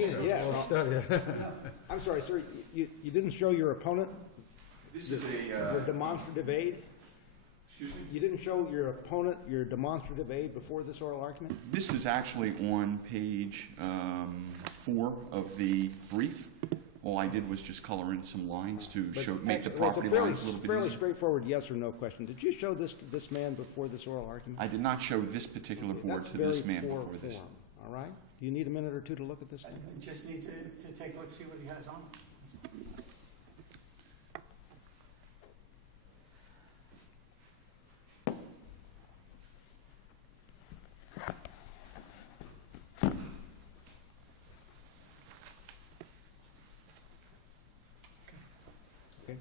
seen it yet. We'll study it. I'm sorry, sir, you didn't show your opponent This is your demonstrative aid? excuse me? You didn't show your opponent your demonstrative aid before this oral argument? This is actually on page 4 of the brief. All I did was just color in some lines to make the property lines a little bit fairly easier. straightforward yes or no question. Did you show this man before this oral argument? I did not show this particular board That's to this very man poor before this. form, all right? Do you need a minute or two to look at this thing? I just need to take a look, see what he has on. Okay,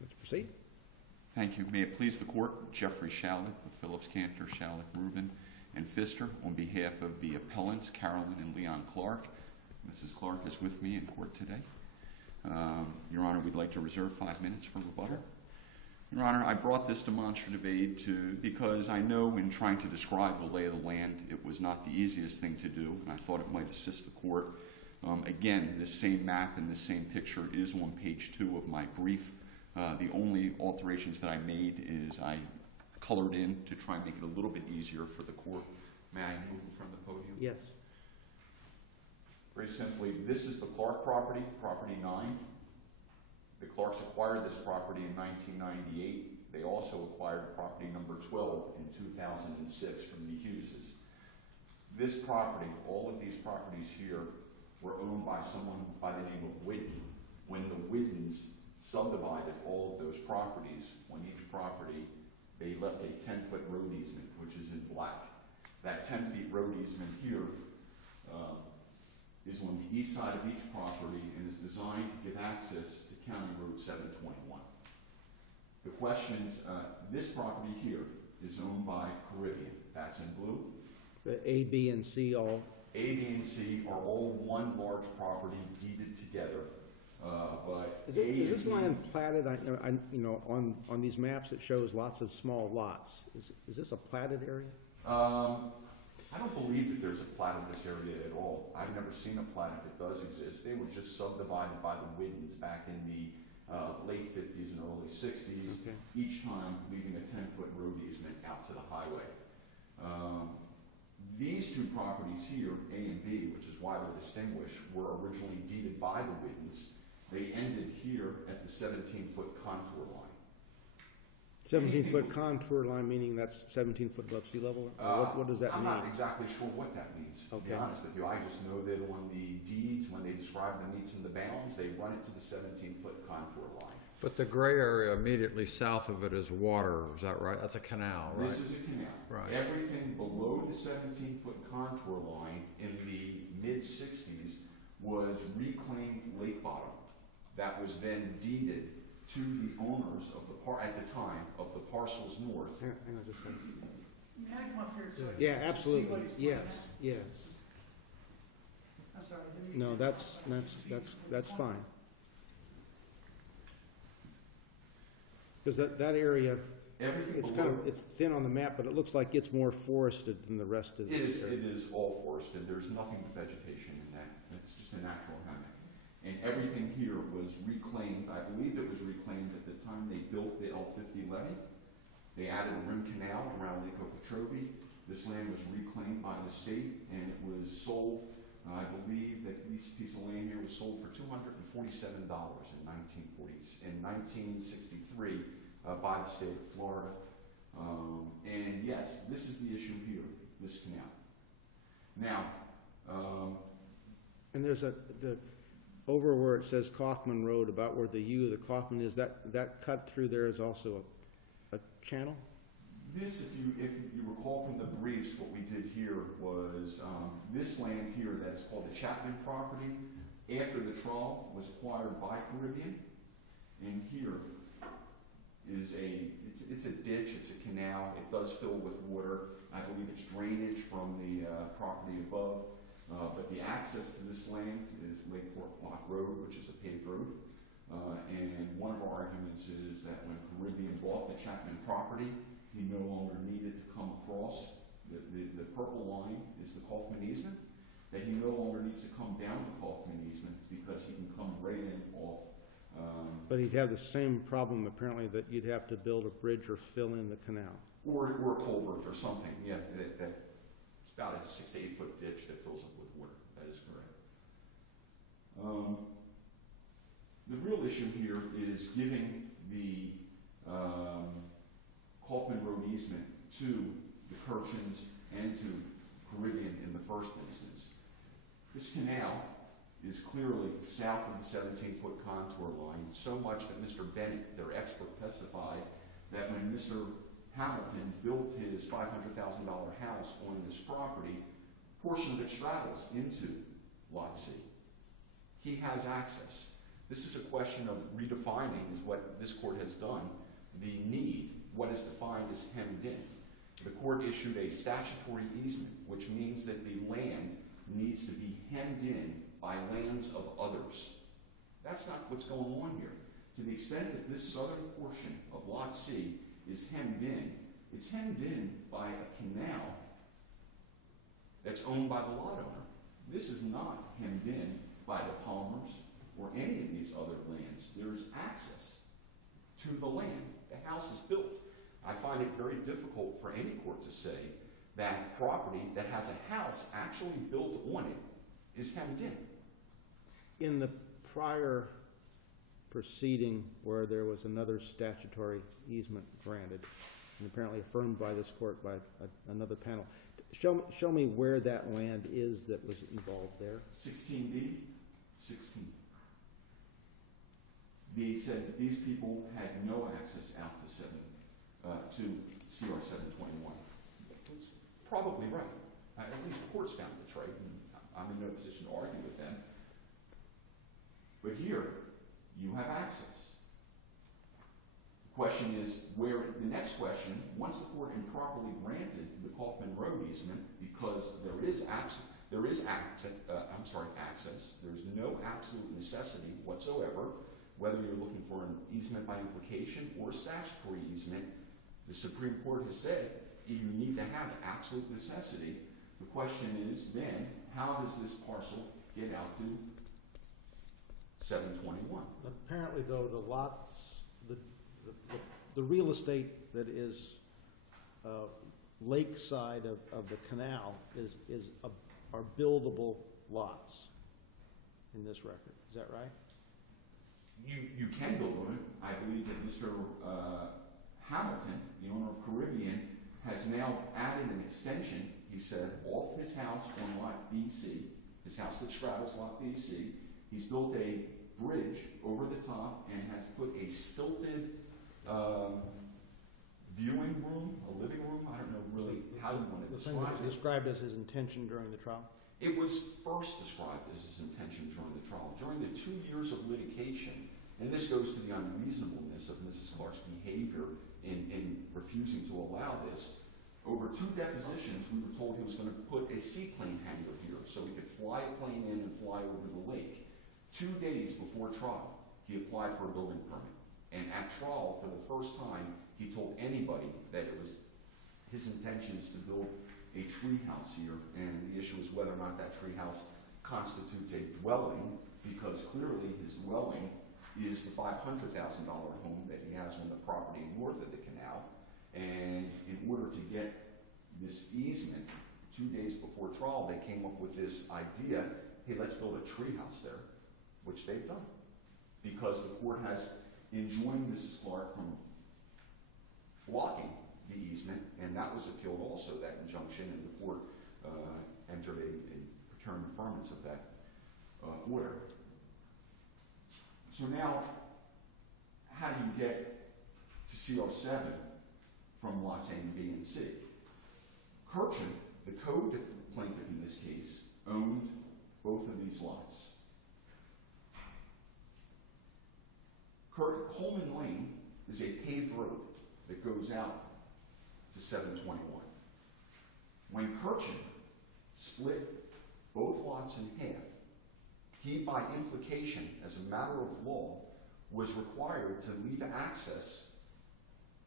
let's proceed. Thank you. May it please the court, Jeffrey Shallett with Phillips Cantor, Shallett, Rubin, and Pfister on behalf of the appellants, Carolyn and Leon Clark. Mrs. Clark is with me in court today. Your Honor, we'd like to reserve 5 minutes for rebuttal. Your Honor, I brought this demonstrative aid because I know in trying to describe the lay of the land, it was not the easiest thing to do, and I thought it might assist the court. Again, this same map and this same picture is on page 2 of my brief. The only alterations that I made is I colored in to try and make it a little bit easier for the court. May I move from the podium? Yes. Very simply, this is the Clark property, property 9. The Clarks acquired this property in 1998. They also acquired property number 12 in 2006 from the Hugheses. This property, all of these properties here, were owned by someone by the name of Weidner. When the Weidners subdivided all of those properties, on each property, they left a 10-foot road easement, which is in black. That 10-feet road easement here is on the east side of each property and is designed to give access to County Road 721. The questions, this property here is owned by Caribbean. That's in blue. The A, B, and C all? A, B, and C are all one large property deeded together. But Is this land platted? On these maps it shows lots of small lots. Is this a platted area? I don't believe that there's a plat of this area at all. I've never seen a plat if it does exist. They were just subdivided by the Weidners back in the late 50s and early 60s, okay. Each time leaving a 10-foot road easement out to the highway. These two properties here, A and B, which is why they're distinguished, were originally deeded by the Weidners. They ended here at the 17-foot contour line. 17-foot contour line, meaning that's 17 foot above sea level? What does that mean? I'm not exactly sure what that means, to be honest with you. I just know that on the deeds, when they describe the meets and the bounds, they run it to the 17-foot contour line. But the gray area immediately south of it is water, is that right? That's a canal, right? This is a canal. Right. Everything below the 17-foot contour line in the mid-60s was reclaimed lake bottom. That was then deeded to the owners of the at the time of the parcels north. Hang on just a second. May I come up here so Yeah, absolutely. Yes, yes. I'm sorry. No, that's fine. Because that area, it's thin on the map, but it looks like it's more forested than the rest of the area. It is all forested. There's nothing but vegetation in that. It's just a natural hammock. And everything here was reclaimed. I believe it was reclaimed at the time they built the L50 levee. They added a rim canal around Lake Okeechobee. This land was reclaimed by the state, and it was sold. I believe that this piece of land here was sold for $247 in 1963 by the state of Florida. And yes, this is the issue here, this canal. Now, and there's over where it says Kaufman Road, about where the U of the Kaufman is, that cut through there is also a channel? This, if you recall from the briefs, what we did here was this land here that is called the Chapman property, after the trawl was acquired by Caribbean, and here is it's a ditch, it's a canal, it does fill with water. I believe it's drainage from the property above. But the access to this land is Lakeport Block Road, which is a paved road. And one of our arguments is that when Caribbean bought the Chapman property, he no longer needed to come across. The purple line is the Kaufman easement, that he no longer needs to come down the Kaufman easement because he can come right in off. But he'd have the same problem apparently, that you'd have to build a bridge or fill in the canal. Or a culvert or something, yeah, it's about a 6 to 8 foot ditch that fills up with water. That is correct. The real issue here is giving the Kaufman Road easement to the Kirchens and to Caribbean in the first instance. This canal is clearly south of the 17-foot contour line, so much that Mr. Bennett, their expert, testified that when Mr. Hamilton built his $500,000 house on this property, a portion of it straddles into Lot C. He has access. This is a question of redefining, is what this court has done, the need, what is defined as hemmed in. The court issued a statutory easement, which means that the land needs to be hemmed in by lands of others. That's not what's going on here. To the extent that this southern portion of Lot C is hemmed in, it's hemmed in by a canal that's owned by the lot owner. This is not hemmed in by the Palmers or any of these other lands. There's access to the land. The house is built. I find it very difficult for any court to say that property that has a house actually built on it is hemmed in. In the prior proceeding where there was another statutory easement granted, and apparently affirmed by this court by another panel, show me where that land is that was involved there. 16B, 16. They said that these people had no access out to CR 721. It's probably right. At least the courts found it's right, and I'm in no position to argue with them. But here, you have access. The question is, the next question, once the court improperly granted the Kaufman Road easement, because there is access, there's no absolute necessity whatsoever, whether you're looking for an easement by implication or a statutory easement, the Supreme Court has said you need to have absolute necessity. The question is then, how does this parcel get out to 721? Apparently, though, the lots, the real estate that is lakeside of the canal are buildable lots in this record. Is that right? You can build on it. I believe that Mr. Hamilton, the owner of Caribbean, has now added an extension, he said, off his house on Lot BC, his house that straddles Lot BC. He's built a bridge over the top and has put a stilted viewing room, a living room. I don't know really how you want to describe it. The thing that was described as his intention during the trial? It was first described as his intention during the trial. During the 2 years of litigation, and this goes to the unreasonableness of Mrs. Clark's behavior in refusing to allow this, over 2 depositions we were told he was going to put a seaplane hangar here so he could fly a plane in and fly over the lake. 2 days before trial, he applied for a building permit. And at trial, for the first time, he told anybody that it was his intentions to build a tree house here, and the issue is whether or not that tree house constitutes a dwelling, because clearly his dwelling is the $500,000 home that he has on the property north of the canal. And in order to get this easement, 2 days before trial, they came up with this idea, hey, let's build a tree house there, which they've done, because the court has enjoined Mrs. Clark from blocking the easement, and that was appealed also, that injunction, and the court entered a procurement affirmance of that order. So now, how do you get to CR7 from lots A and B and C? Kirchen, the co-plaintiff in this case, owned both of these lots. Coleman Lane is a paved road that goes out to 721. When Kirchen split both lots in half, he, by implication, as a matter of law, was required to leave access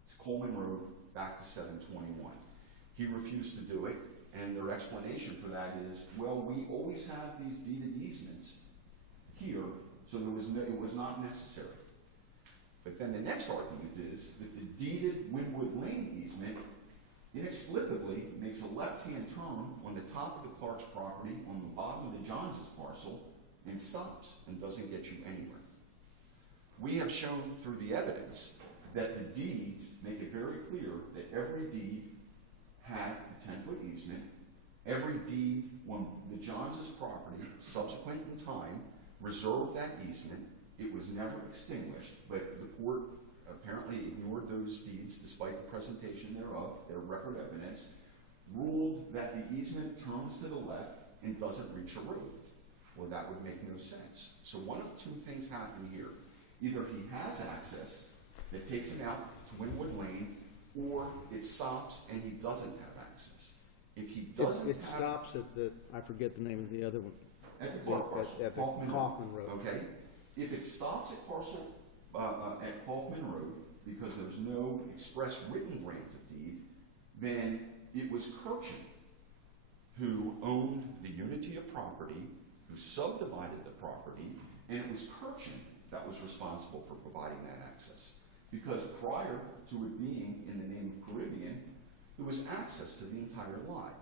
to Coleman Road back to 721. He refused to do it. and their explanation for that is, well, we always have these deeded easements here, so it was not necessary. But then the next argument is that the deeded Wynwood Lane easement inexplicably makes a left-hand turn on the top of the Clark's property on the bottom of the Johns' parcel and stops and doesn't get you anywhere. We have shown through the evidence that the deeds make it very clear that every deed had a 10-foot easement. Every deed on the Johns' property, subsequent in time, reserved that easement. It was never extinguished, but the court apparently ignored those deeds despite the presentation thereof, their record evidence, ruled that the easement turns to the left and doesn't reach a road. Well, that would make no sense. So one of two things happen here. Either he has access that takes him out to Wynwood Lane, or it stops and he doesn't have access. If he doesn't It stops at the, I forget the name of the other one. At the Clark parcel, At the Kaufman Road. Okay. If it stops at at Kaufman Road, because there's no express written grant of deed, then it was Kirchin who owned the unity of property, who subdivided the property, and it was Kirchin that was responsible for providing that access. Because prior to it being in the name of Caribbean, there was access to the entire lot.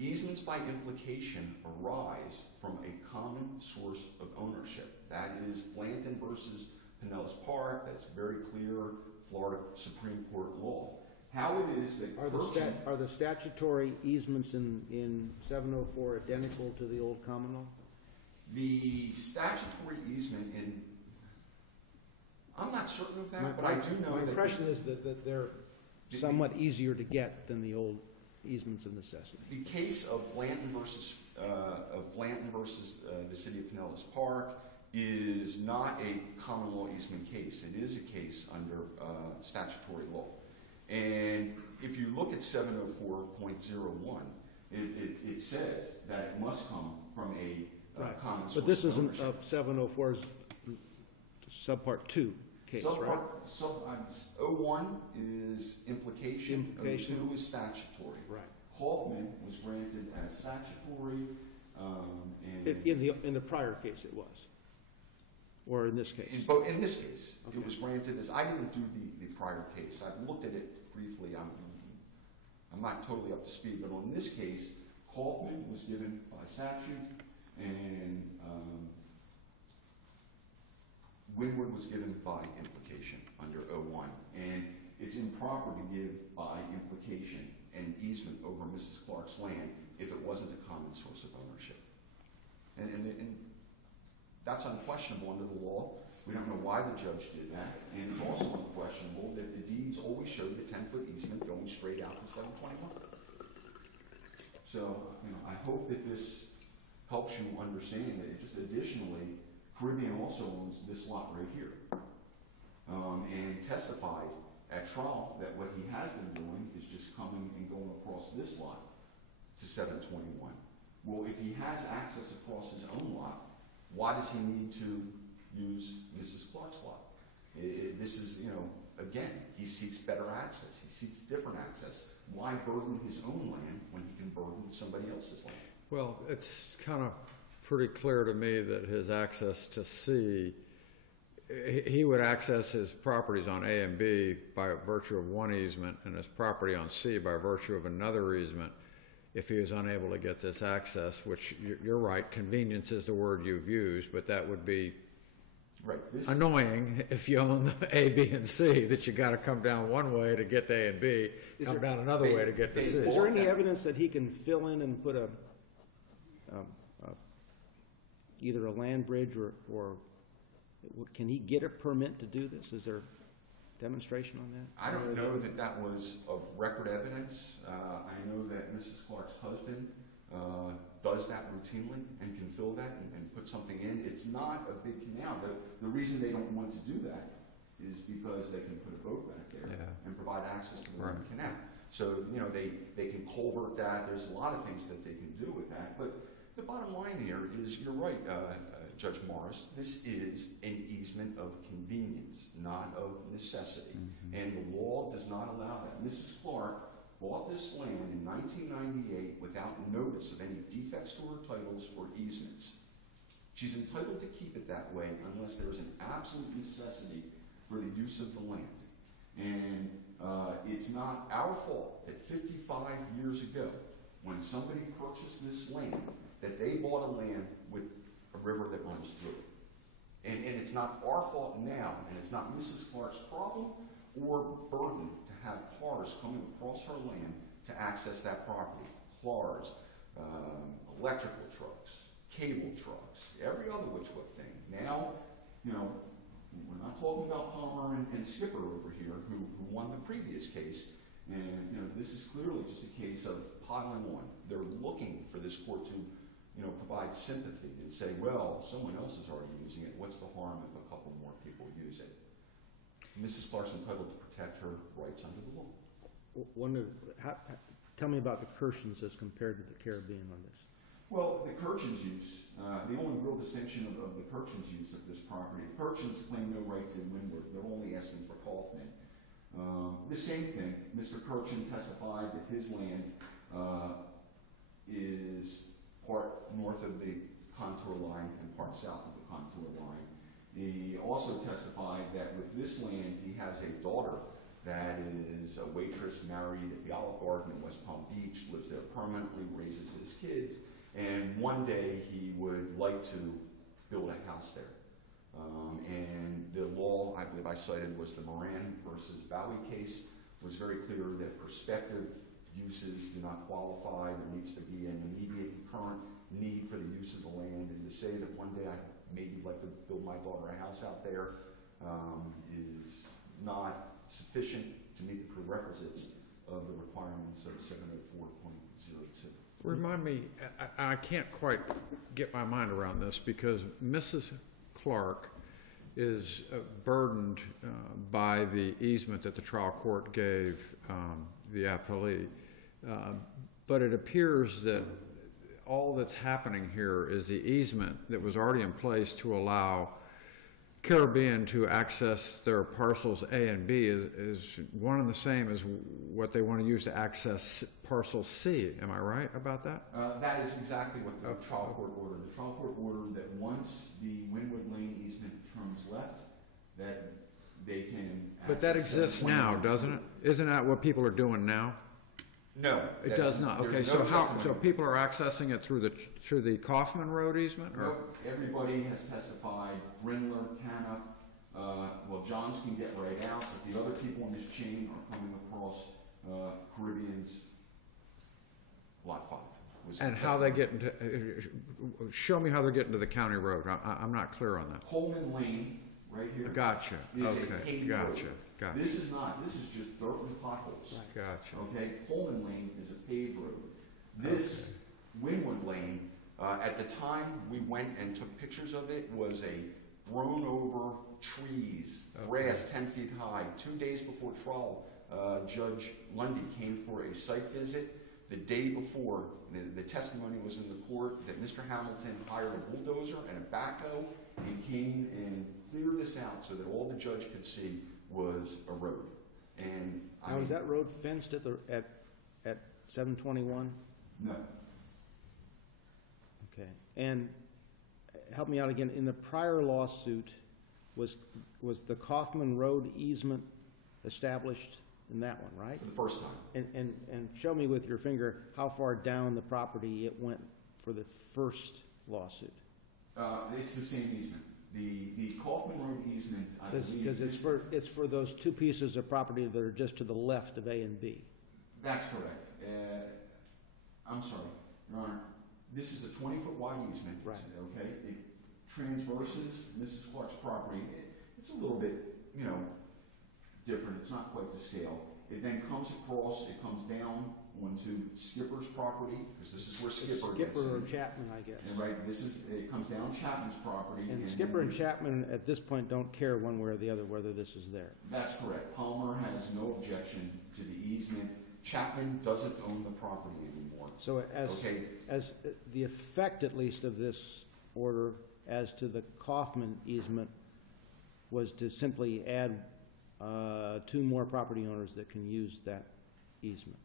Easements by implication arise from a common source of ownership. That is Blanton versus Pinellas Park. That's very clear Florida Supreme Court law. How it is that Are the statutory easements in 704 identical to the old common law? The statutory easement in, I'm not certain of that, but I do know that. My impression is that they're somewhat easier to get than the old easements of necessity. The case of Blanton versus the city of Pinellas Park is not a common law easement case. It is a case under statutory law. And if you look at 704.01, it says that it must come from a common source. But this of isn't ownership. 704's subpart 2 case, right? 01 is implication. 02 is statutory. Right. Kaufman was granted as statutory, and In the prior case, it was, or in this case. in this case, Okay. it was granted as. I didn't do the prior case. I've looked at it briefly. I'm not totally up to speed, but on this case, Kaufman was given by statute, and Wynwood was given by implication under 01. And it's improper to give by implication an easement over Mrs. Clark's land if it wasn't a common source of ownership. And that's unquestionable under the law. We don't know why the judge did that. And it's also unquestionable that the deeds always show the 10-foot easement going straight out to 721. So, I hope that this helps you understand that. Just additionally, Caribbean also owns this lot right here, and testified at trial that what he has been doing is just coming and going across this lot to 721. Well, if he has access across his own lot, why does he need to use Mrs. Clark's lot? This is, again, he seeks better access. He seeks different access. Why burden his own land when he can burden somebody else's land? Well, it's kind of pretty clear to me that his access to C, he would access his properties on A and B by virtue of one easement, and his property on C by virtue of another easement if he was unable to get this access, which you're right, convenience is the word you've used, but that would be annoying if you own the A, B, and C, that you got to come down one way to get to A and B, come down another way to get to C. Is there any evidence that he can fill in and put either a land bridge or can he get a permit to do this? Is there demonstration on that? I don't know that that was of record evidence. I know that Mrs. Clark's husband does that routinely and can fill that and put something in. It's not a big canal. The reason they don't want to do that is because they can put a boat back there and provide access to the canal. So, they can culvert that. There's a lot of things that they can do with that. But the bottom line here is, you're right, Judge Morris, this is an easement of convenience, not of necessity. Mm-hmm. And the law does not allow that. Mrs. Clark bought this land in 1998 without notice of any defects to her titles or easements. She's entitled to keep it that way unless there is an absolute necessity for the use of the land. And it's not our fault that 55 years ago, when somebody purchased this land, that they bought a land with a river that runs through it. And it's not our fault now, and it's not Mrs. Clark's problem or burden to have cars coming across her land to access that property. Cars, electrical trucks, cable trucks, every other which way thing. Now, you know, we're not talking about Palmer and Skipper over here who won the previous case. And, you know, this is clearly just a case of piling on. They're looking for this court to, you know, provide sympathy and say, well, someone else is already using it. What's the harm if a couple more people use it? Mrs. Clark's entitled to protect her rights under the law. Tell me about the Kirshens as compared to the Caribbean on this. Well, the Kirchens use, the only real distinction of the Kirchens use of this property, the Kirchens claim no right to windward. They're only asking for Kaufman. The same thing, Mr. Kirchen testified that his land is part north of the contour line and part south of the contour line. He also testified that with this land, he has a daughter that is a waitress married at the Olive Garden in West Palm Beach, lives there permanently, raises his kids, and one day he would like to build a house there. And the law, I believe I cited, was the Moran versus Bowie case. It was very clear that prospective uses do not qualify. There needs to be an immediate and current need for the use of the land. And to say that one day I maybe like to build my daughter a house out there is not sufficient to meet the prerequisites of the requirements of 704.02. Remind me, I can't quite get my mind around this because Mrs. Clark is burdened by the easement that the trial court gave the appellee. But it appears that all that's happening here is the easement that was already in place to allow Caribbean to access their parcels A and B is one and the same as what they want to use to access parcel C. Am I right about that? That is exactly what the trial court ordered. The trial court ordered that once the Wynwood Lane easement turns left, that they can access. But that exists now, doesn't it? Isn't that what people are doing now? No, it does not. Okay, so so people are accessing it through the Kaufman Road easement? Or? Nope. Everybody has testified. Brindler, Canuck, well, Johns can get right out, but the other people in this chain are coming across Caribbean's Lot 5. And how they get into? Show me how they're getting to the county road. I'm not clear on that. Coleman Lane, right here. Gotcha. Is Okay. a paved Gotcha. road. Gotcha. This is not. This is just dirt and potholes. Right. Gotcha. Okay, Coleman Lane is a paved road. This Wynwood Lane, at the time we went and took pictures of it, was a grown over trees, grass 10 feet high. 2 days before trial, Judge Lundy came for a site visit. The day before, the testimony was in the court that Mr. Hamilton hired a bulldozer and a backhoe and came and cleared this out so that all the judge could see was a road. And Now, is that road fenced at 721? No. Okay. And help me out again. In the prior lawsuit, was the Kaufman Road easement established in that one, right? For the first time. And show me with your finger how far down the property it went for the first lawsuit. It's the same easement. The Kaufman Road easement, I believe, Because it's for those two pieces of property that are just to the left of A and B. That's correct. I'm sorry, Your Honor. This is a 20-foot wide easement. Right. Okay. It transverses Mrs. Clark's property. It's a little bit, you know, different. It's not quite to scale. It then comes across. It comes down onto Skipper's property, because this is where Skipper gets Skipper or in. Chapman, I guess. And right, it comes down Chapman's property. And Skipper and Chapman at this point don't care one way or the other whether this is there. That's correct. Palmer has no objection to the easement. Chapman doesn't own the property anymore. So as the effect, at least, of this order as to the Kaufman easement was to simply add 2 more property owners that can use that easement.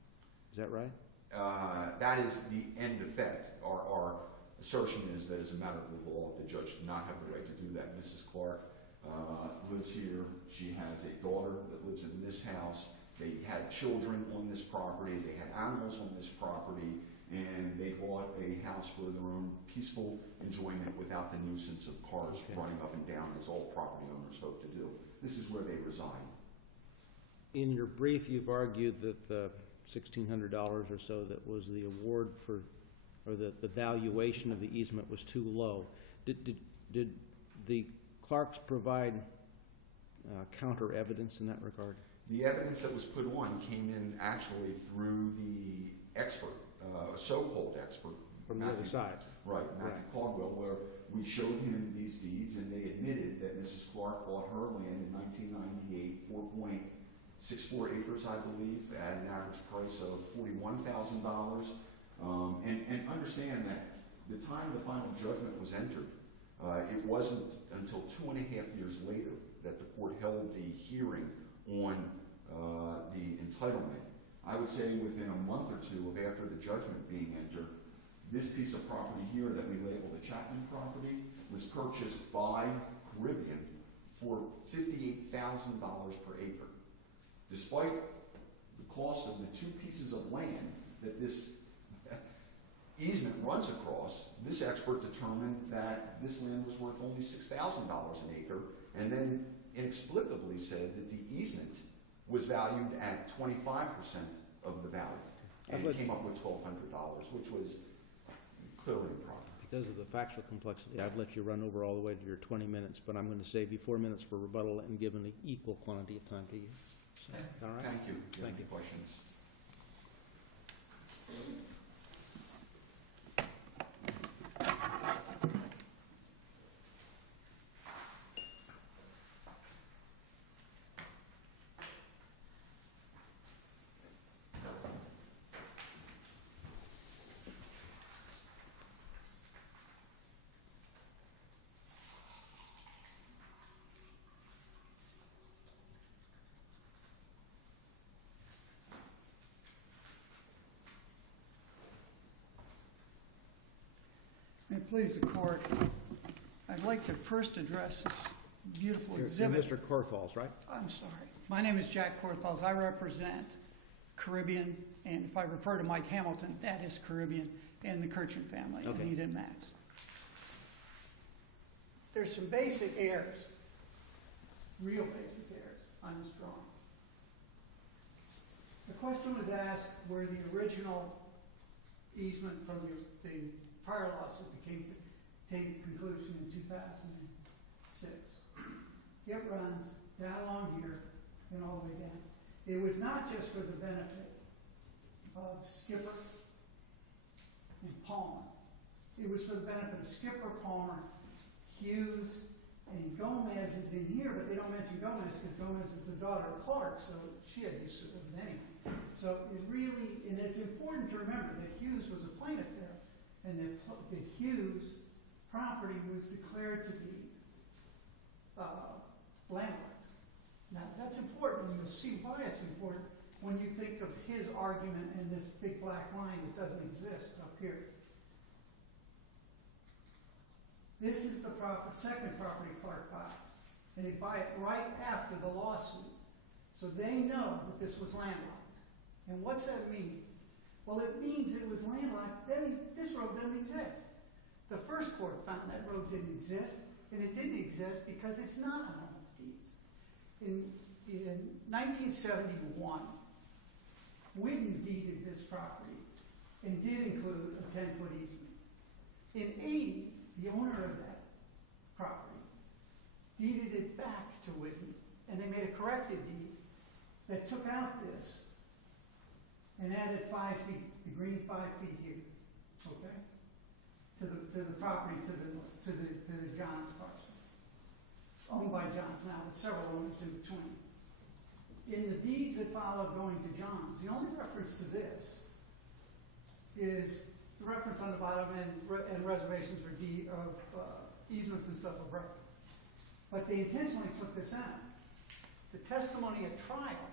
Is that right? That is the end effect. Our assertion is that as a matter of the law, the judge did not have the right to do that. Mrs. Clark lives here. She has a daughter that lives in this house. They had children on this property. They had animals on this property. And they bought a house for their own peaceful enjoyment without the nuisance of cars running up and down, as all property owners hope to do. This is where they reside. In your brief, you've argued that the $1,600 or so that was the award for, or the valuation of the easement was too low. Did the Clarks provide counter evidence in that regard? The evidence that was put on came in actually through the expert, a so-called expert. From the other side. Right, Matthew Caldwell, where we showed him these deeds, and they admitted that Mrs. Clark bought her land in 1998, 4.64 acres, I believe, at an average price of $41,000. And understand that the time the final judgment was entered, it wasn't until 2.5 years later that the court held the hearing on the entitlement. I would say within a month or two of after the judgment being entered, this piece of property here that we label the Chapman property was purchased by Caribbean for $58,000 per acre. Despite the cost of the two pieces of land that this easement runs across, this expert determined that this land was worth only $6,000 an acre, and then inexplicably said that the easement was valued at 25% of the value. And it came up with $1,200, which was clearly improper. Because of the factual complexity, I've let you run over all the way to your 20 minutes, but I'm going to save you 4 minutes for rebuttal and give an equal quantity of time to you. So, all right? Thank you. Do you have Thank any you. questions? May it please the court, I'd like to first address this beautiful You're exhibit. Mr. Korthals, right? I'm sorry. My name is Jack Korthals. I represent Caribbean, and if I refer to Mike Hamilton, that is Caribbean and the Kirchin family, Okay. Anita and Max. There's some basic errors, real basic errors on this drawing. The question was asked where the original easement from the prior lawsuit that came to conclusion in 2006. It runs down along here and all the way down. It was not just for the benefit of Skipper and Palmer. It was for the benefit of Skipper, Palmer, Hughes, and Gomez is in here, but they don't mention Gomez because Gomez is the daughter of Clark, so she had use of it anyway. So it really, and it's important to remember that Hughes was a plaintiff there, and that the Hughes property was declared to be landlocked. Now that's important, and you'll see why it's important when you think of his argument and this big black line that doesn't exist up here. This is the second property Clark buys, and they buy it right after the lawsuit. So they know that this was landlocked. And what's that mean? Well, it means it was landlocked, this road doesn't exist. The first court found that road didn't exist, and it didn't exist because it's not on home deeds. In 1971, Weidner deeded this property and did include a 10-foot easement. In 80, the owner of that property deeded it back to Weidner, and they made a corrected deed that took out this and added 5 feet, the green 5 feet here, okay, to the property to the Johns parcel, owned by Johns now, with several owners in between. In the deeds that followed going to Johns, the only reference to this is the reference on the bottom and reservations for easements and stuff of record. But they intentionally took this out. The testimony at trial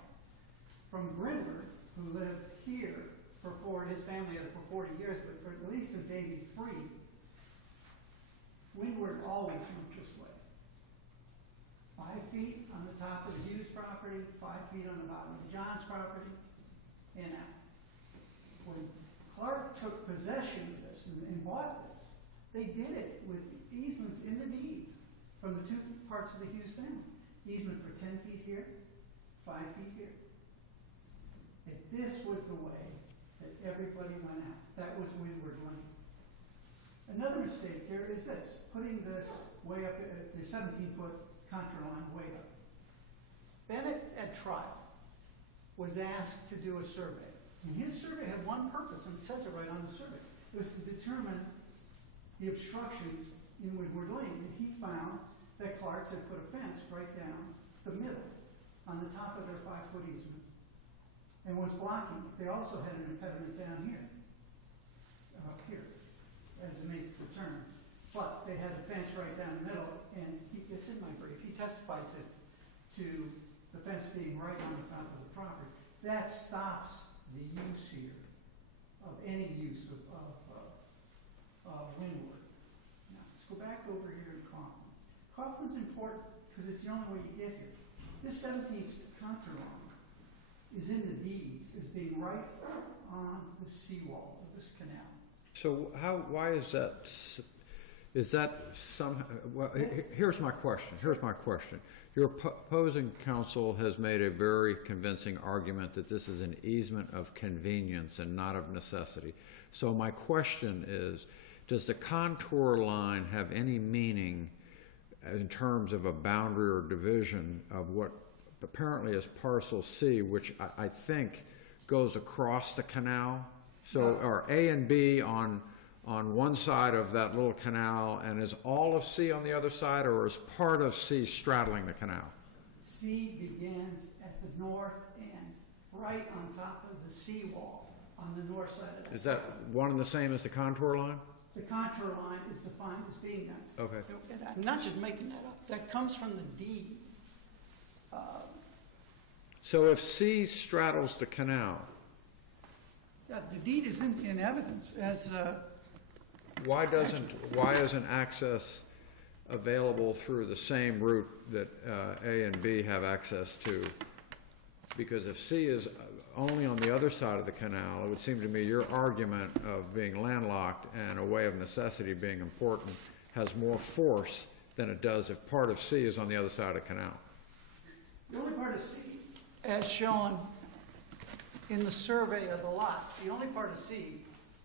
from Grinberg, who lived here his family had it for 40 years, but for at least since '83, Windward always moved this way. 5 feet on the top of the Hughes property, 5 feet on the bottom of the Johns property, and out. When Clark took possession of this and bought this, they did it with easements in the deeds from the two parts of the Hughes family. Easement for 10 feet here, 5 feet here. And this was the way that everybody went out. That was Windward Lane. Another mistake here is this, putting this way up, the 17-foot contour line way up. Bennett at trial was asked to do a survey. And his survey had one purpose, and it says it right on the survey. It was to determine the obstructions in Windward Lane. And he found that Clark's had put a fence right down the middle on the top of their 5-foot easement and was blocking it. They also had an impediment down here, up here, as it makes the turn. But they had a fence right down the middle, and it's in my brief. He testified to the fence being right on the front of the property. That stops the use here of any use of Windward. Now, let's go back over here to Coughlin. Coughlin's important because it's the only way you get here. This 17th contour line is in the deeds as being right on the seawall of this canal. So why is that? Is that some? Well, here's my question. Your opposing counsel has made a very convincing argument that this is an easement of convenience and not of necessity. So my question is, does the contour line have any meaning in terms of a boundary or division of what apparently is parcel C, which I think goes across the canal? So are A and B on one side of that little canal, and is all of C on the other side, or is part of C straddling the canal? C begins at the north end, right on top of the seawall on the north side of that. Is that one and the same as the contour line? The contour line is defined as being that. Okay. And I'm not just making that up. That comes from the deed. So if C straddles the canal, Yeah, the deed is in evidence as why isn't access available through the same route that A and B have access to? Because if C is only on the other side of the canal, it would seem to me your argument of being landlocked and a way of necessity being important has more force than it does if part of C is on the other side of the canal. the only part of C, as shown in the survey of the lot, the only part of C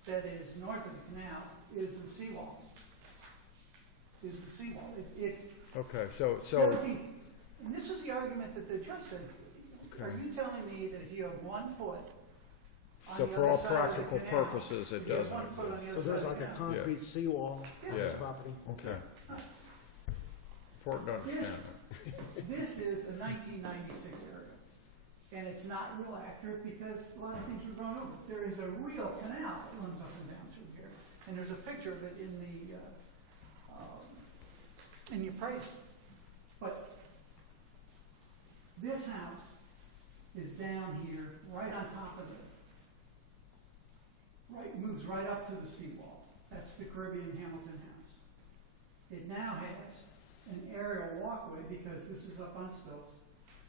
that is north of the canal is the seawall. Okay, so 17, and this was the argument that the judge said. Okay. Are you telling me that if you have 1 foot on So the for other all side of the practical canal, purposes, it if you have doesn't. 1 foot on the So other there's side like of a the canal. concrete seawall on this Yeah. property? Okay. Important to understand that. This is a 1996 area, and it's not real accurate because a lot of things were going over. There is a real canal that runs up and down through here, and there's a picture of it in the appraisal. But this house is down here, right on top of it. Moves right up to the seawall. That's the Caribbean Hamilton house. It now has an aerial walkway because this is up on stilts.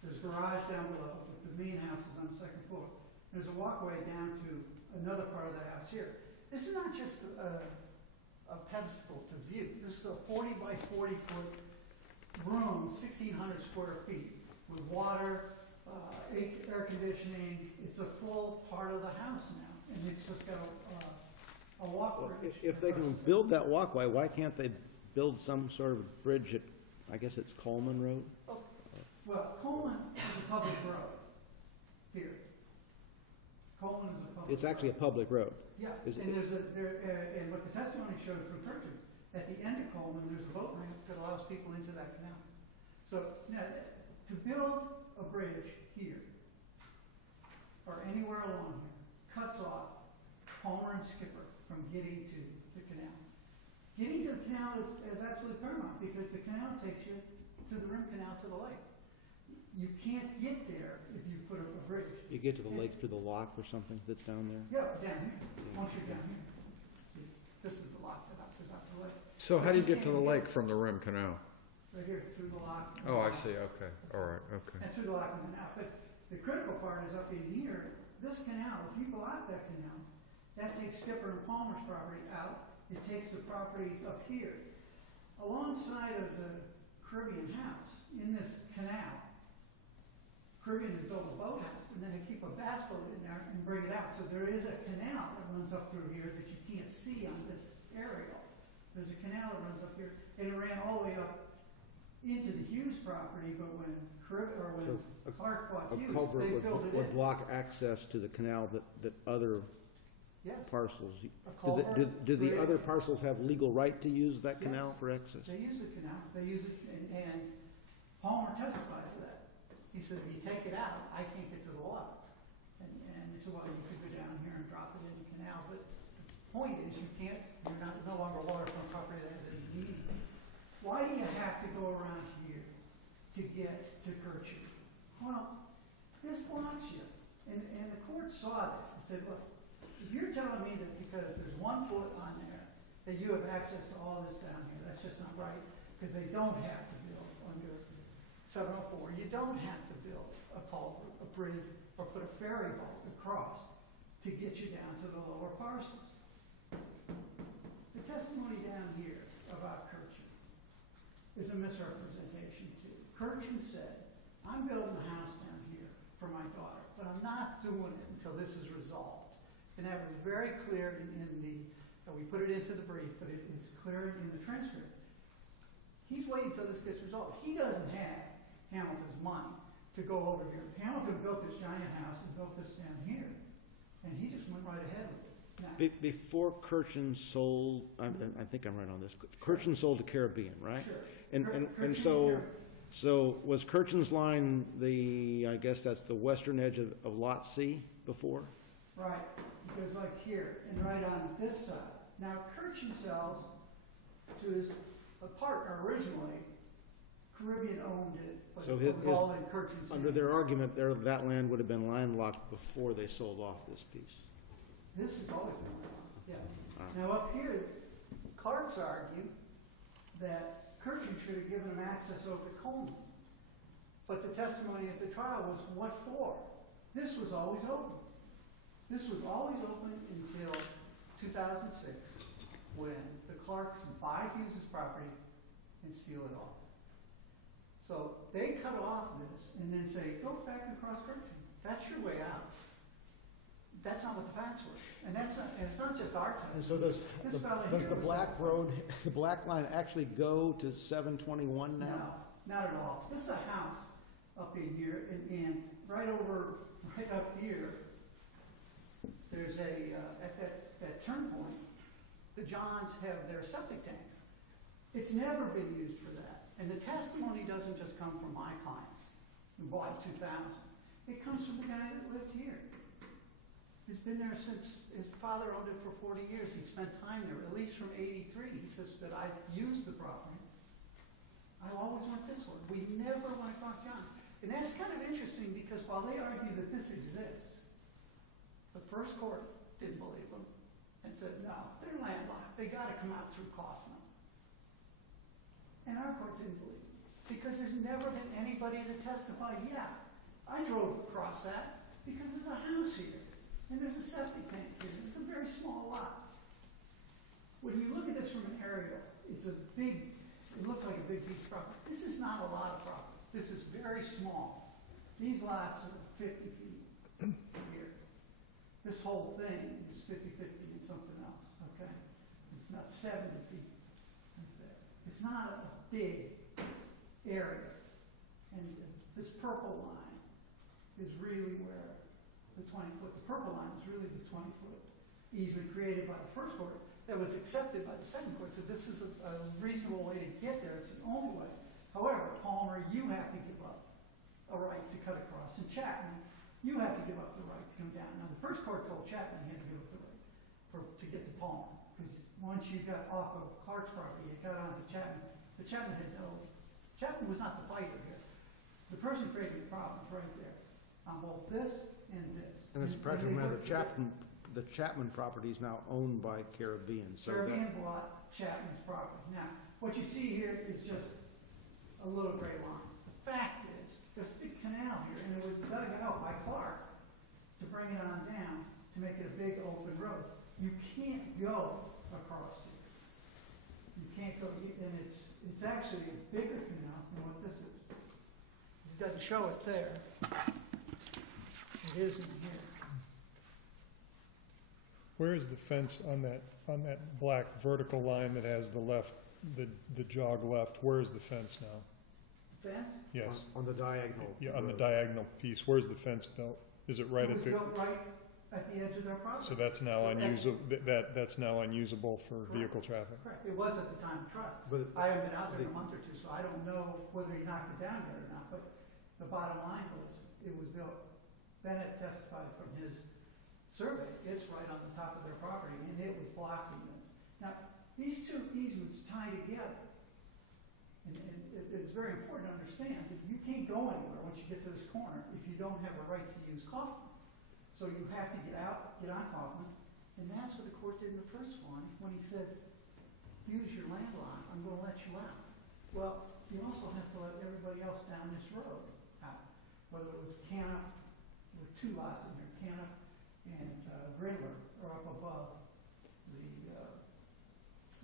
There's a garage down below, but the main house is on the 2nd floor. There's a walkway down to another part of the house here. This is not just a pedestal to view. This is a 40 by 40 foot room, 1,600 square feet, with water, air conditioning. It's a full part of the house now, and it's just got a walkway. If they can build that walkway, why can't they build some sort of bridge at, I guess it's Coleman Road? Well, Coleman is a public road here. Coleman is a public It's actually a public road. Yeah, Is and it- and what the testimony showed from Pritchard, at the end of Coleman, there's a boat ramp that allows people into that canal. So, now, to build a bridge here, or anywhere along here, cuts off Palmer and Skipper from getting to the canal. Getting to the canal is absolutely paramount, because the canal takes you to the rim canal to the lake. You can't get there if you put up a bridge. You get to the lake through the lock or something that's down there? Yeah, down here, once you're down here. This is the lock that goes out to the lake. So how do you get to the lake from the Rim Canal? Right here, through the lock. Oh, I see, okay, all right, okay. And through the lock and then out. But the critical part is up in here, this canal, if you go out that canal, that takes Skipper and Palmer's property out. It takes the properties up here. Alongside of the Caribbean house, in this canal, Caribbean has built a boathouse, and then they keep a bass boat in there and bring it out. So there is a canal that runs up through here that you can't see on this aerial. There's a canal that runs up here, and it ran all the way up into the Hughes property, but when Clark bought A Hughes, culvert they filled it would in. block access to the canal that other Yeah, parcels. a culvert. Do the other created- parcels have legal right to use that Yeah. canal for access? They use the canal, they use it, and Palmer testified to that. He said, if you take it out, I can't get to the water. And he said, well, you could go down here and drop it in the canal, but the point is, you're no longer waterfront property that has any need. Why do you have to go around here to get to Kirchhoff? Well, this blocks you. And the court saw that and said, look, if you're telling me that because there's 1 foot on there, that you have access to all this down here, that's just not right, because they don't have to build under 704. You don't have to build a culvert, a bridge, or put a ferry boat across to get you down to the lower parcels. The testimony down here about Kirchhoff is a misrepresentation too. Kirchhoff said, I'm building a house down here for my daughter, but I'm not doing it until this is resolved. And that was very clear we put it into the brief, but it is clear in the transcript. He's waiting until this gets resolved. He doesn't have Hamilton's money to go over here. Hamilton built this giant house and built this down here, and he just went right ahead with it. Now, Before Kirchen sold, I think I'm right on this, Kirchen sold to Caribbean, right? sure. And Kirchhoff so, here- so was Kirchen's line I guess that's the western edge of Lot C before? Right, because like here, and right on this side. Now, Kirchen sells to his partner originally. Caribbean owned it, but So it was all in Kirchen's Under name. their argument, that land would have been landlocked before they sold off this piece. This has always been like that, yeah. All right. Now, up here, Clark's argue that Kirchen should have given him access over to Coleman. But the testimony at the trial was, what for? This was always open. This was always open until 2006, when the Clarks buy Hughes's property and steal it off. So they cut off this and then say, go back across Kirchen. That's your way out. That's not what the facts were. And it's not just our testimony. And so does This fella the here was- black road, the black line actually go to 721 now? No, not at all. This is a house up in here, and right up here, there's at that turn point, the Johns have their septic tank. It's never been used for that. And the testimony doesn't just come from my clients who bought in 2000. It comes from the guy that lived here. He's been there since his father owned it for 40 years. He spent time there, at least from 83. He says that I used the property. I always went this way. We never went across John. And that's kind of interesting because while they argue that this exists, the first court didn't believe them and said, no, they're landlocked. They got to come out through Kaufman. And our court didn't believe them because there's never been anybody to testify, yeah, I drove across that because there's a house here and there's a septic tank here. It's a very small lot. When you look at this from an aerial, it's a big, it looks like a big piece of property. This is not a lot of property. This is very small. These lots are 50 feet here. This whole thing is 50-50 and something else, okay? It's not 70 feet right there. It's not a big area. And this purple line is really where the 20-foot, the purple line is really the 20-foot easement created by the first court that was accepted by the second court. So this is a reasonable way to get there. It's the only way. However, Palmer, you have to give up a right to cut across. And Chapman, you have to give up the right to come down. Now, the first court told Chapman he had to give up the right to get to Palmer. Because once you got off of Clark's property, you got onto Chapman. But Chapman had Chapman was not the fighter here. The person creating the problem is right there, on both this and this. And as a practical matter, the Chapman property is now owned by Caribbean, so that. Caribbean bought Chapman's property. Now, what you see here is just a little gray line. The fact is, there's a big canal here, and it was dug out by Clark to bring it on down, to make it a big open road. You can't go across here. You can't go, and it's actually a bigger canal than what this is. It doesn't show it there. It is in here. Where is the fence on that black vertical line that has the jog left? Where is the fence now? Fence? Yes, On the diagonal. yeah, on the road. diagonal piece. Where's the fence built? Is it right It at was the? built right at the edge of their property. So that's now So unusable. That's now unusable for vehicle traffic. Correct. It was at the time of trial. But I haven't been out there in a month or two, so I don't know whether he knocked it down yet or not, but the bottom line was, it was built. Bennett testified from his survey, it's right on the top of their property, and it was blocking this. Now, these two easements tie together, and it's very important to understand that you can't go anywhere once you get to this corner if you don't have a right to use Kaufman. So you have to get out, get on Kaufman, and that's what the court did in the first one, when he said, use your landline, I'm gonna let you out. Well, you also have to let everybody else down this road out, whether it was Canop, with two lots in here, Canop and Grindler are up above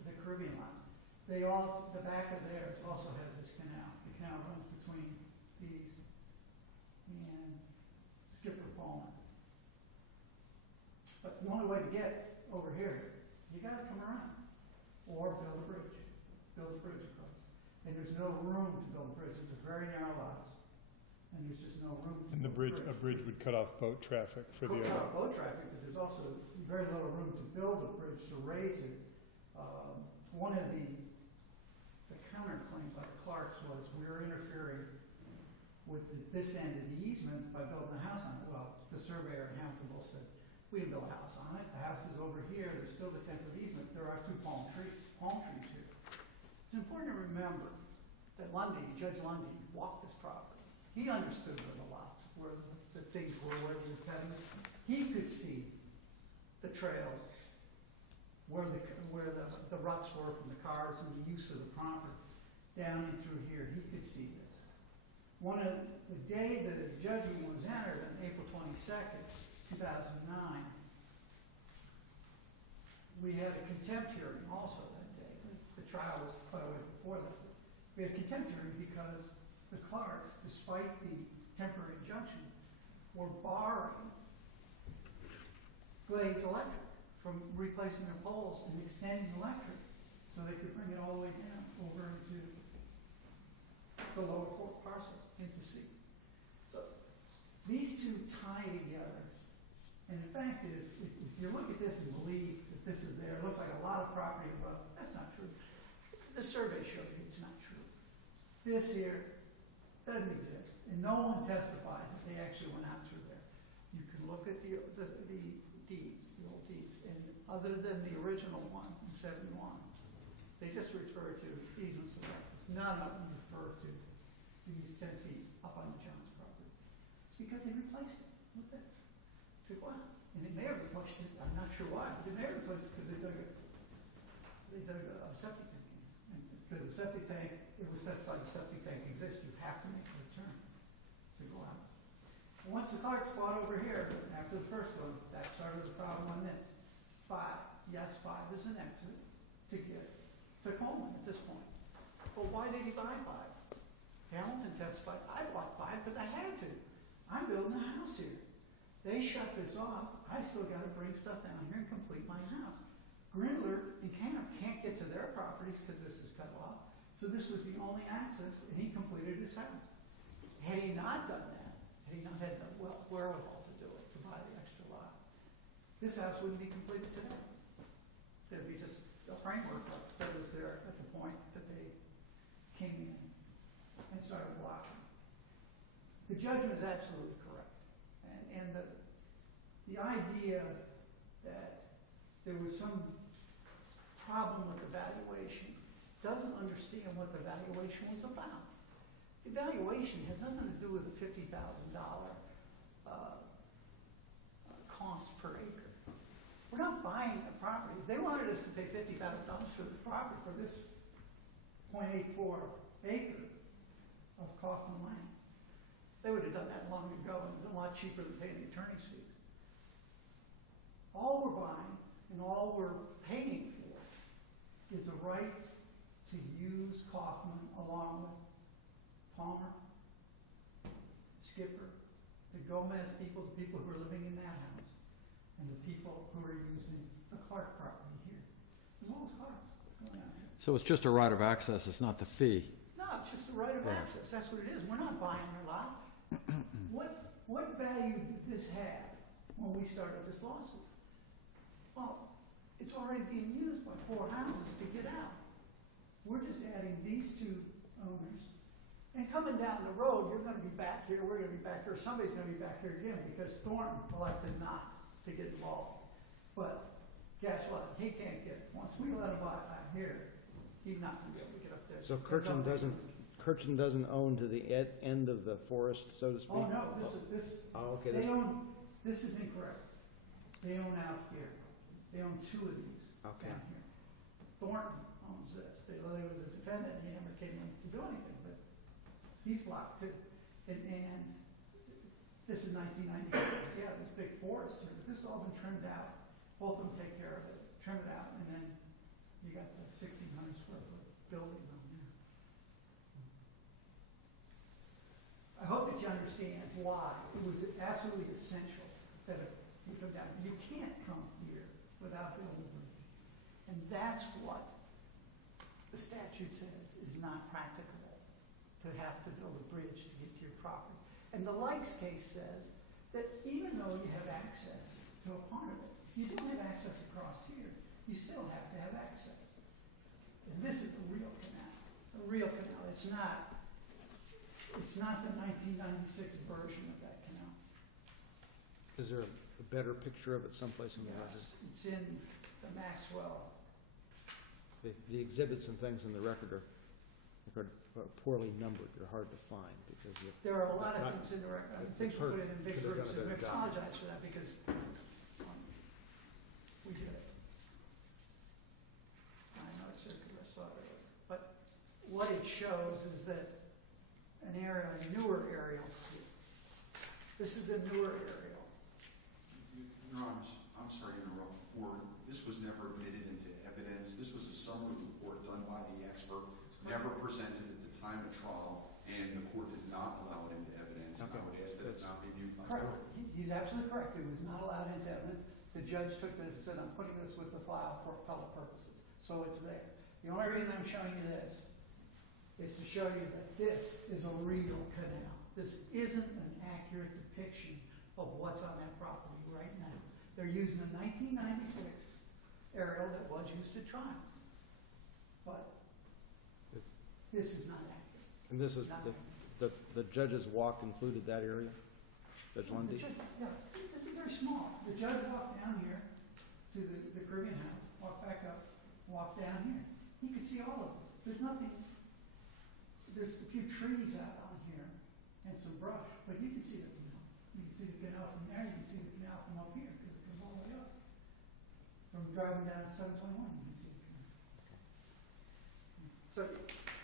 the Caribbean lots. They all, the back of theirs also has this canal. The canal runs between these and Skipper Palmer. But the only way to get over here, you gotta come around or build a bridge. Build a bridge across. And there's no room to build a bridge. It's a very narrow lots. And there's just no room to And the build a bridge would cut off boat traffic for the Cut other. off boat traffic, but there's also very little room to build a bridge, to raise it. One of the counterclaims by Clark's was we were interfering with this end of the easement by building a house on it. Well, the surveyor in Hamiltonville said, we didn't build a house on it. The house is over here. There's still the 10-foot easement. There are two palm trees here. It's important to remember that Judge Lundy, walked this property. He understood where the lots, where the things were, where the sediment. He could see the trails, where the ruts were from the cars and the use of the property. Down in through here, he could see this. The day that the judgment was entered, on April 22nd, 2009, we had a contempt hearing also that day. The trial was quite a way before that. We had a contempt hearing because the Clarks, despite the temporary injunction, were barring Glades Electric from replacing their poles and extending electric so they could bring it all the way down over into the lower fourth parcel into C. So these two tie together. And the fact is, if you look at this and believe that this is there, it looks like a lot of property above. That's not true. The survey showed you it's not true. This here doesn't exist. And no one testified that they actually went out through there. You can look at the deeds, the old deeds, and other than the original one in 71, they just refer to easements of that. None of them refer to these 10 feet up on the Jones property. It's because they replaced it with this. To what? And they may have replaced it, I'm not sure why, but they may have replaced it because they dug a septic tank in. And because the septic tank, it was testified the septic tank exists, you have to make a return to go out. And once the Clarks bought over here, after the first one, that started the problem on this. 5 is an exit to get to Coleman at this point. But why did he buy 5? Hamilton testified, I bought 5 because I had to. I'm building a house here. They shut this off. I still got to bring stuff down here and complete my house. Grindler and Canop can't get to their properties because this is cut off. So this was the only access, and he completed his house. Had he not done that, had he not had the wherewithal to do it, to buy the extra lot, this house wouldn't be completed today. There'd be just a framework that was there at the point that they came in and started blocking. The judgment is absolutely correct. And the idea that there was some problem with the valuation doesn't understand what the valuation was about. the valuation has nothing to do with the $50,000 cost per acre. We're not buying the property. If they wanted us to pay $50,000 for the property, for this 0.84 acre of Kaufman land, they would have done that long ago, and it's a lot cheaper than paying the attorney's fees. All we're buying and all we're paying for is a right to use Kaufman along with Palmer, Skipper, the Gomez people, the people who are living in that house, and the people who are using the Clark property here, as well as Clark. So it's just a right of access, it's not the fee. No, it's just the right of access. That's what it is. We're not buying their lot. What value did this have when we started this lawsuit? Well, it's already being used by 4 houses to get out. We're just adding these 2 owners. And coming down the road, you're going to be back here, we're going to be back here, somebody's going to be back here again because Thornton elected not to get involved. But guess what? He can't get, once we let him buy out here, he's not going to be able to get up there. So Kirchen doesn't own to the end of the forest, so to speak? Oh, no, this, Oh, okay. this is incorrect. They own out here. They own 2 of these Okay. down here. Thornton owns this. There was a defendant, he never came in to do anything, but he's blocked too. And this is 1996. Yeah, there's big forest here, but this has all been trimmed out. Both of them take care of it, trim it out, and then you got the 1,600 square foot building on there. I hope that you understand why it was absolutely essential that we come down. You can't come here without building a bridge. And that's what the statute says is not practicable, to have to build a bridge to get to your property. And the Likes case says that even though you have access to a part of it, you don't have access across here. You still have to have access. And this is the real canal. The real canal. It's not the 1996 version of that canal. Is there a better picture of it someplace in the record? It's in the Maxwell. The exhibits and things in the record are poorly numbered. They're hard to find because There are a lot of things in the record. I mean, things were put in big could have groups, done a and we better job. apologize for that because we did it. I know it's circular, I saw it earlier. But what it shows is that an aerial, a newer aerial. This is a newer aerial. Your Honor, I'm sorry to interrupt. This was never admitted into evidence. This was a summary report done by the expert, never presented at the time of trial, and the court did not allow it into evidence. And I would ask that it not be viewed by the Correct. court. He's absolutely correct. It was not allowed into evidence. The judge took this and said, I'm putting this with the file for appellate purposes. So it's there. The only reason I'm showing you this is to show you that this is a real canal. This isn't an accurate depiction of what's on that property right now. They're using a 1996 aerial that was used at trial. But this is not accurate. And this is the judge's walk included that area? Judge Lundy? Yeah, this is very small. The judge walked down here to the Caribbean house, walked back up, walked down here. He could see all of it. There's nothing, there's a few trees out on here and some brush, but you can see the canal. You can see the canal from there, you can see the canal from up here, because it goes all the way up. From driving down 721, you can see the canal. So,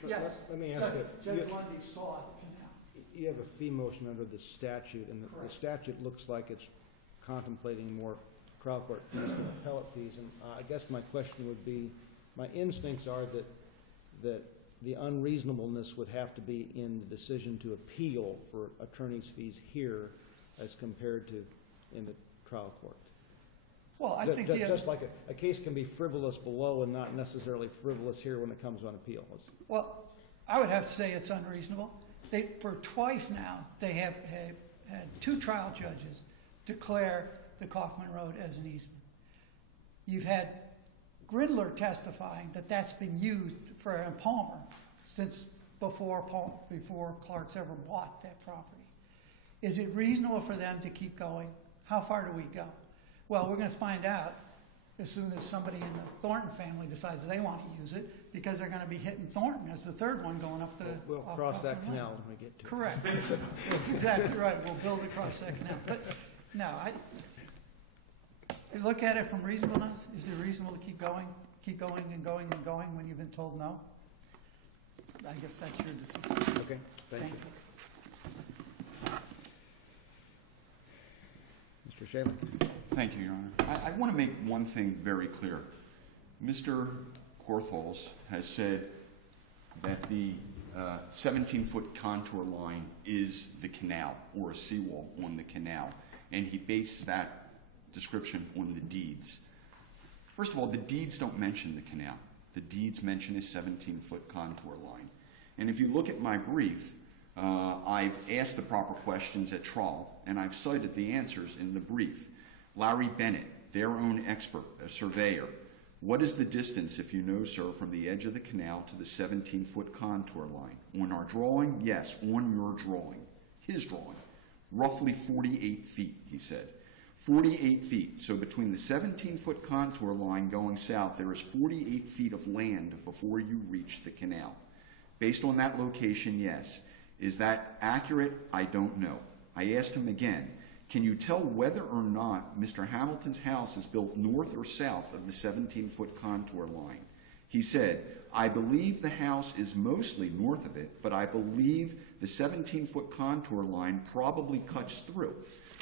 yes, Let me ask you. Judge Lundy saw the canal. You have a fee motion under the statute, and the Correct. statute looks like it's contemplating more trial court fees than appellate fees. And I guess my question would be, my instincts are that the unreasonableness would have to be in the decision to appeal for attorney's fees here as compared to in the trial court. Well, I Just- think Just like a case can be frivolous below and not necessarily frivolous here when it comes on appeal. Well, I would have to say it's unreasonable. For twice now, they have had 2 trial judges declare the Kaufman Road as an easement. You've had Grindler testifying that that's been used for Palmer since before Clark's ever bought that property. Is it reasonable for them to keep going? How far do we go? Well, we're going to find out as soon as somebody in the Thornton family decides they want to use it, because they're gonna be hitting Thornton as the third one going up the. We'll up- cross up that the line. canal when we get to it. Correct. That's exactly right. We'll build across that canal. But, no, you look at it from reasonableness. Is it reasonable to keep going and going and going when you've been told no? I guess that's your decision. Okay, thank you. Mr. Shalik? Thank you, Your Honor. I want to make one thing very clear. Mr. Korthals has said that the 17-foot contour line is the canal, or a seawall on the canal, and he based that description on the deeds. First of all, the deeds don't mention the canal. The deeds mention a 17-foot contour line. And if you look at my brief, I've asked the proper questions at trial, and I've cited the answers in the brief. Larry Bennett, their own expert, a surveyor. What is the distance, if you know, sir, from the edge of the canal to the 17-foot contour line? On our drawing? Yes, on your drawing. His drawing. Roughly 48 feet, he said. 48 feet. So between the 17-foot contour line going south, there is 48 feet of land before you reach the canal. Based on that location, yes. Is that accurate? I don't know. I asked him again, can you tell whether or not Mr. Hamilton's house is built north or south of the 17-foot contour line? He said, I believe the house is mostly north of it, but I believe the 17-foot contour line probably cuts through.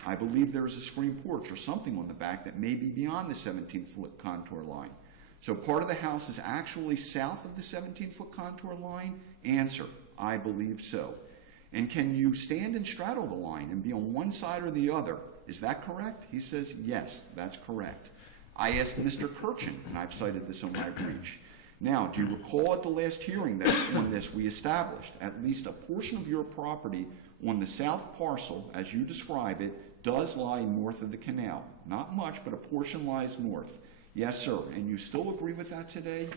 I believe there is a screen porch or something on the back that may be beyond the 17-foot contour line. So part of the house is actually south of the 17-foot contour line? Answer, I believe so. And can you stand and straddle the line and be on one side or the other? Is that correct? He says, yes, that's correct. I asked Mr. Kirchin, and I've cited this on my breach. Now, do you recall at the last hearing that on this we established at least a portion of your property on the south parcel, as you describe it, does lie north of the canal? Not much, but a portion lies north. Yes, sir. And you still agree with that today?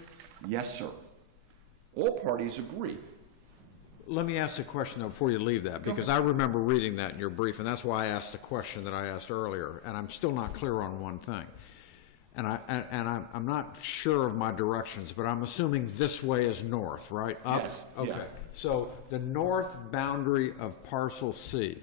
Yes, sir. All parties agree. Let me ask a question, though, before you leave that, because I remember reading that in your brief, and that's why I asked the question that I asked earlier, and I'm still not clear on one thing. And I'm not sure of my directions, but I'm assuming this way is north, right? Up? Yes. Okay. Yeah. So the north boundary of parcel C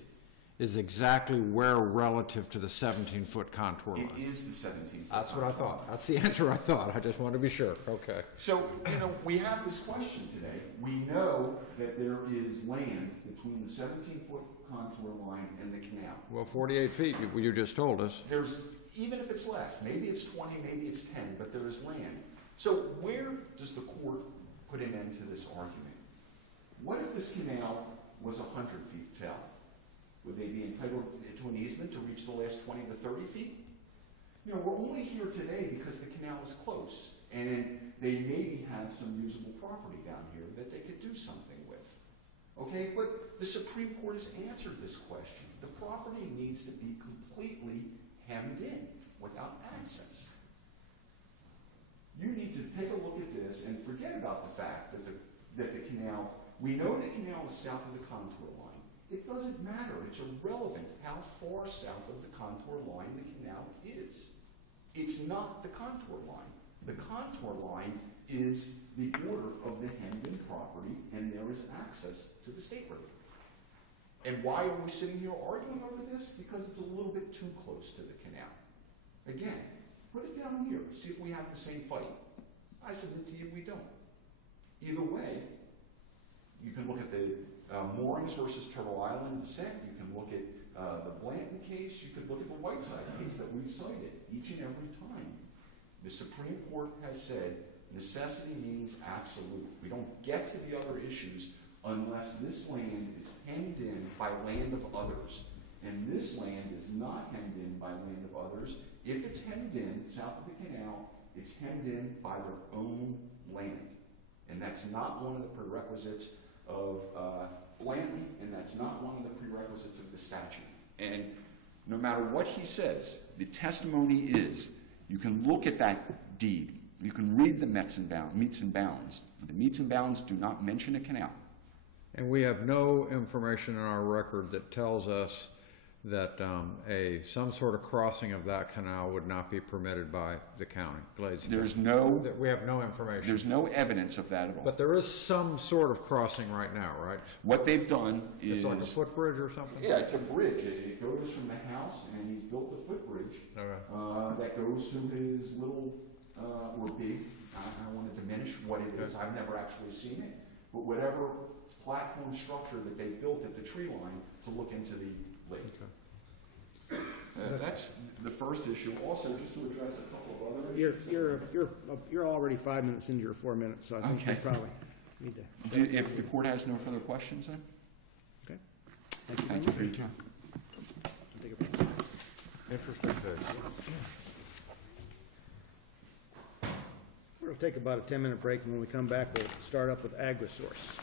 is exactly where relative to the 17-foot contour line? It is the 17-foot. That's what I thought. That's the answer I thought. I just wanted to be sure. Okay. So, we have this question today. We know that there is land between the 17-foot contour line and the canal. Well, 48 feet, you just told us. There's, even if it's less, maybe it's 20, maybe it's 10, but there is land. So where does the court put an end to this argument? What if this canal was 100 feet south? Would they be entitled to an easement to reach the last 20 to 30 feet? We're only here today because the canal is close, and they maybe have some usable property down here that they could do something with. Okay, but the Supreme Court has answered this question. The property needs to be completely hemmed in without access. You need to take a look at this and forget about the fact that the canal, we know the canal is south of the contour line. It doesn't matter. It's irrelevant how far south of the contour line the canal is. It's not the contour line. The contour line is the border of the hemmed-in property, and there is access to the state road. And why are we sitting here arguing over this? Because it's a little bit too close to the canal. Again, put it down here. See if we have the same fight. I submit to you we don't. Either way, you can look at the Moorings versus Turtle Island dissent. You can look at the Blanton case. You could look at the Whiteside case that we've cited each and every time. The Supreme Court has said necessity means absolute. We don't get to the other issues unless this land is hemmed in by land of others. And this land is not hemmed in by land of others. If it's hemmed in south of the canal, it's hemmed in by their own land. And that's not one of the prerequisites of Blanton, and that's not one of the prerequisites of the statute. And no matter what he says, the testimony is, you can look at that deed. You can read the meets and bounds. The meets and bounds do not mention a canal. And we have no information in our record that tells us that some sort of crossing of that canal would not be permitted by the county, Glades County. There's no, That we have no information. there's no evidence of that at all. But there is some sort of crossing right now, right? What they've done is... It's like a footbridge or something? Yeah, it's a bridge. It goes from the house, and he's built a footbridge Okay. that goes to his little, or big, I don't want to diminish what it is. I've never actually seen it. But whatever platform structure that they built at the tree line to look into the lake. That's the first issue. Also, just to address a couple of other issues. You're already 5 minutes into your 4 minutes, so I think you Okay. probably need to. If the court has no further questions, then? Okay. Thank you for your time. Take a break. Interesting case. We're going to take about a 10-minute break, and when we come back, we'll start up with AgriSource.